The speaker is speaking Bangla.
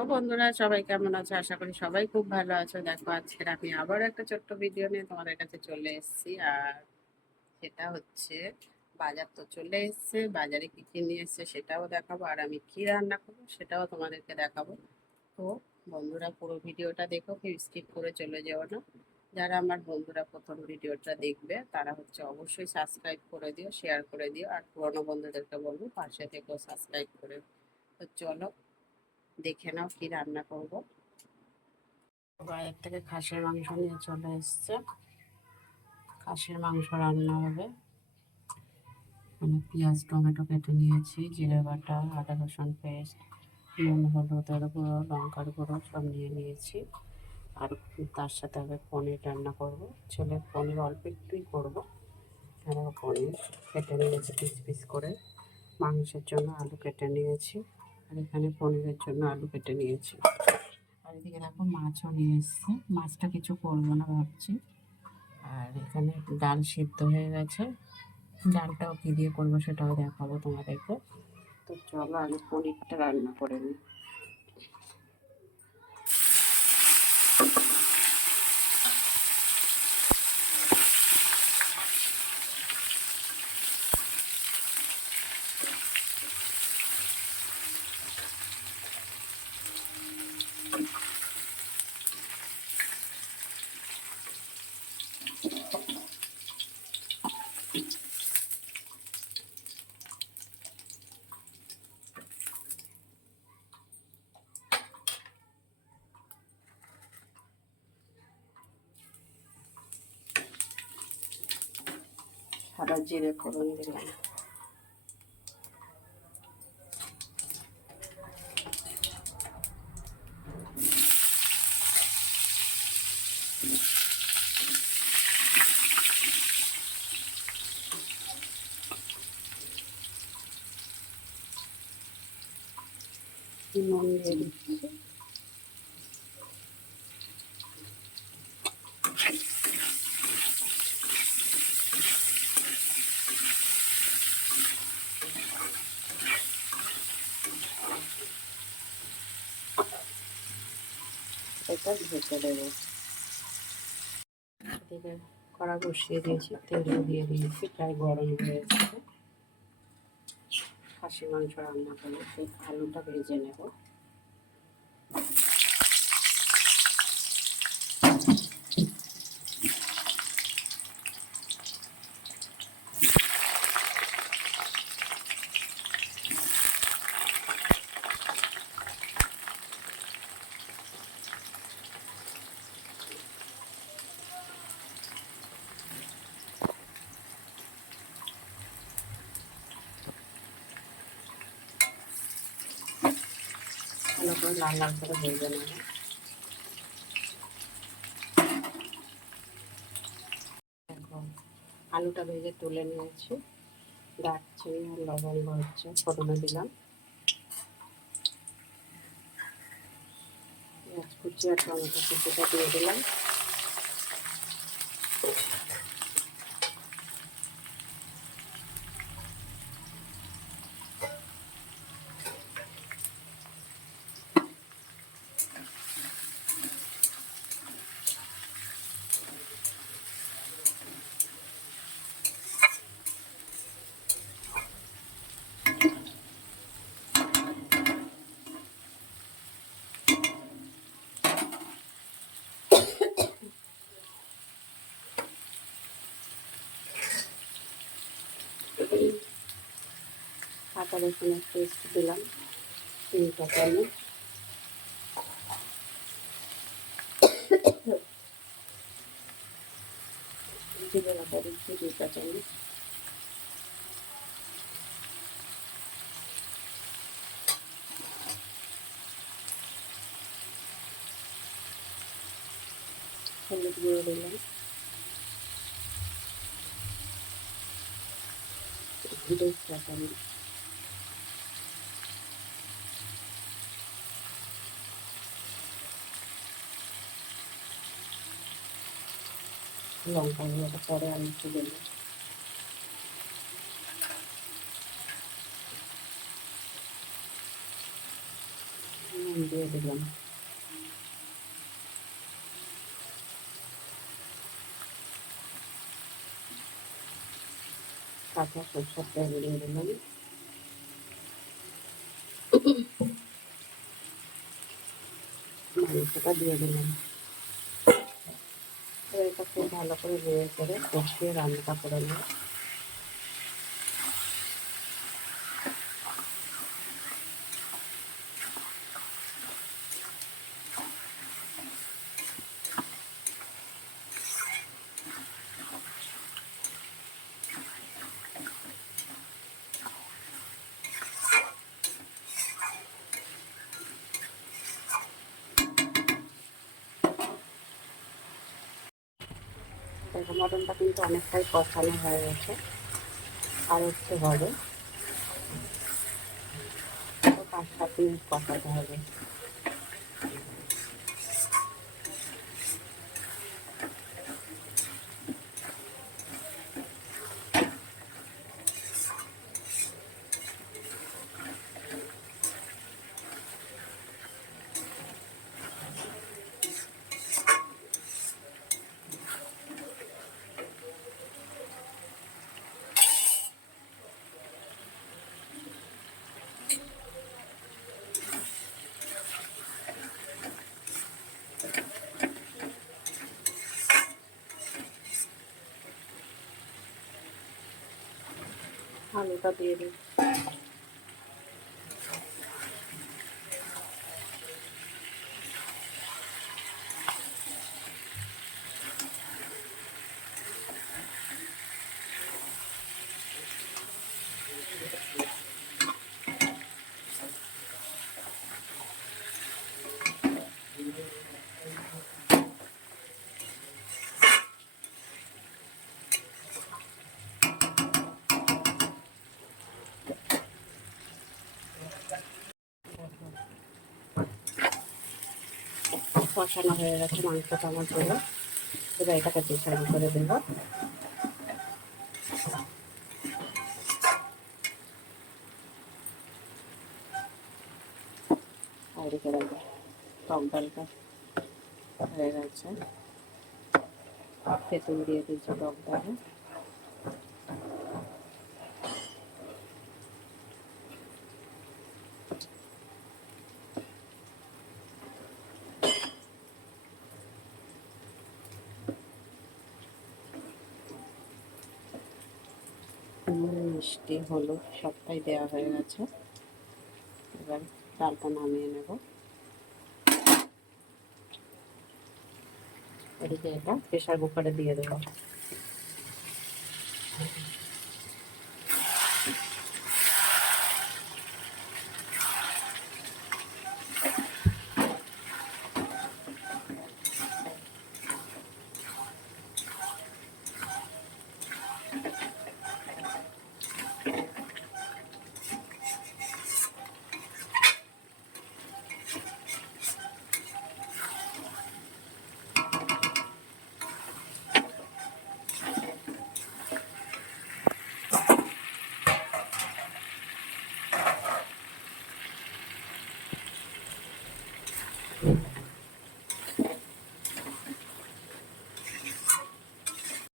তো বন্ধুরা সবাই কেমন আছো? আশা করি সবাই খুব ভালো আছো। দেখো আজকের আমি আবার একটা ছোট্ট ভিডিও নিয়ে তোমাদের কাছে চলে এসেছি। আর সেটা হচ্ছে বাজার তো চলে এসেছে, বাজারে কি কি নিয়ে এসেছে সেটাও দেখাবো, আর আমি কি রান্না করবো সেটাও তোমাদেরকে দেখাবো। তো বন্ধুরা পুরো ভিডিওটা দেখো, কেউ স্কিপ করে চলে যেও না। যারা আমার বন্ধুরা প্রথম ভিডিওটা দেখবে তারা হচ্ছে অবশ্যই সাবস্ক্রাইব করে দিও, শেয়ার করে দিও, আর পুরনো বন্ধুদেরকে বলবো পাশে থেকেও সাবস্ক্রাইব করে। তো চলো দেখে নাও কি রান্না করব। বাইরের থেকে খাসির মাংস নিয়ে চলে এসছে। খাসির মাংস রান্না হবে। মানে পেঁয়াজ টমেটো কেটে নিয়েছি, জিরে বাটা, আদা রসুন পেস্ট, নুন হলুদের গুঁড়ো, লঙ্কার গুঁড়ো সব নিয়ে নিয়েছি। আর তার সাথে আমি পনির রান্না করব। ছেলের পনির অল্প একটুই করবো। পনির কেটে নিয়েছি পিস পিস করে। মাংসের জন্য আলু কেটে নিয়েছি, আর এখানে পনিরের জন্য আলু কেটে নিয়েছি। আর এদিকে দেখো মাছও নিয়ে এসছে। মাছটা কিছু করবো না ভাবছি। আর এখানে ডাল সিদ্ধ হয়ে গেছে, ডালটাও কী দিয়ে করবো সেটাও দেখাবো তোমাদেরকে। তো চলো আগে পনিরটা রান্না করে নিই। সাদা জিরে ফোড়ন দিলাম। নুন দিয়ে দিচ্ছি। এটা ঢেকে দেবো। এদিকে কড়া বসিয়ে দিয়েছি, তেলও দিয়ে দিয়েছি, প্রায় গরম হয়ে এসেছে। খাসি মাংস রান্না করবো, সেই আলুটা ভেজে নেব। ভালো করে লাল লাল করে ভেজে নেব। দেখো আলুটা ভেজে তুলে নিয়েছি। দারচিনি আর লবঙ্গ হচ্ছে ফোড়নে দিলাম। পেঁয়াজ কুচি আর টমেটো কুচিটা দিয়ে দিলাম। আদা রসুনের পেস্ট দিলাম 3 চামচ। জিরে বাটা দিচ্ছি 2 চামচ। হলুদ গুঁড়ো দিলাম 2 চামচ। লঙ্কা গুঁড়োটা পরে আমি একটু দিলাম। নুন দিয়ে দিয়ে দিলাম। কাঁচা সরষের তেল দিয়ে দিলাম। মাংসটা দিয়ে দিলাম। এটা খুব ভালো করে নেড়ে করে কষিয়ে রান্নাটা করে নেব। দেখো মটনটা কিন্তু অনেকটাই কষানো হয়ে গেছে, আর একটু হবে, 5-7 মিনিট কষাতে হবে। আলুটা দিয়ে দিই। কষানো হয়ে গেছে মাংসটা আমার জন্য, এবার এটাকে প্রেসার করে দেবো। আর এদিকে দেখো টক ডালটা হয়ে গেছে, তেঁতুল দিয়ে দিয়েছি টক ডালে। মিষ্টি হলুদ সবটাই দেওয়া হয়ে গেছে, এবার ডালটা নামিয়ে নেব। এদিকে এটা প্রেসার কুকারে দিয়ে দেবো।